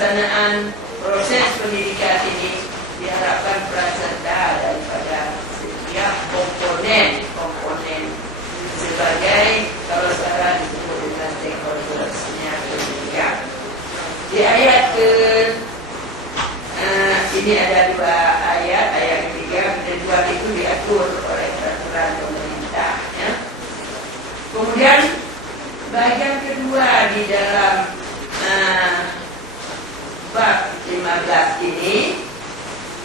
pelaksanaan proses pendidikan ini diharapkan peran serta daripada setiap komponen sebagai, kalau sekarang disebut dengan stakeholdersnya pendidikan. Di ayat ini ada dua ayat. Ayat ketiga, ketentuan itu diatur oleh peraturan pemerintah. Ya. Kemudian bagian kedua di dalam bab 15 ini,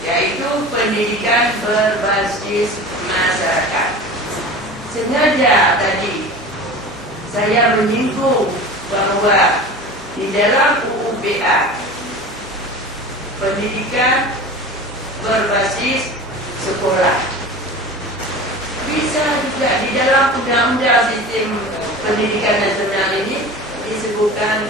yaitu pendidikan berbasis masyarakat. Sengaja tadi saya menyinggung bahwa di dalam UU BA pendidikan berbasis sekolah bisa juga di dalam undang-undang sistem pendidikan nasional ini disebutkan,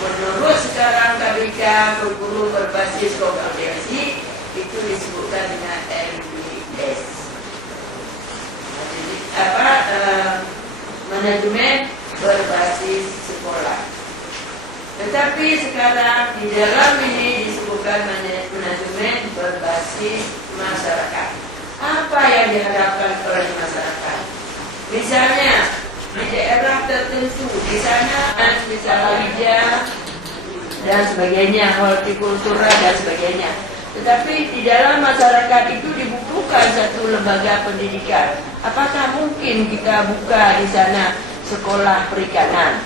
menurut sekarang KBK kurikulum berbasis kompetensi itu disebutkan dengan MBS, manajemen berbasis sekolah. Tetapi sekarang di dalam ini disebutkan manajemen berbasis masyarakat. Apa yang diharapkan oleh masyarakat? Misalnya di daerah tertentu, di sana bisa hijau dan sebagainya, hortikultura dan sebagainya. Tetapi di dalam masyarakat itu dibutuhkan satu lembaga pendidikan. Apakah mungkin kita buka di sana sekolah perikanan?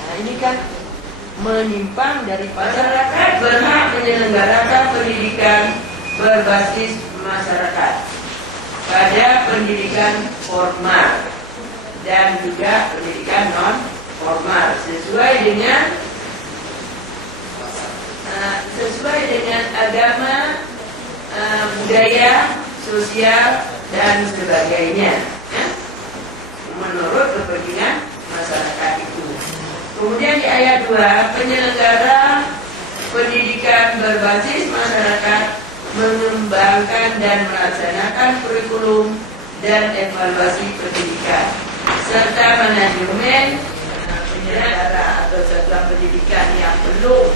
Nah, ini kan menyimpang dari masyarakat berhak menyelenggarakan pendidikan berbasis masyarakat pada pendidikan formal dan juga pendidikan non formal sesuai dengan agama, budaya, sosial dan sebagainya, ya, menurut kepentingan masyarakat itu. Kemudian di ayat 2, penyelenggara pendidikan berbasis masyarakat mengembangkan dan melaksanakan kurikulum dan evaluasi pendidikan serta manajemen penyelenggara atau satuan pendidikan yang belum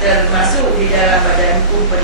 termasuk di dalam badan hukum pendidikan.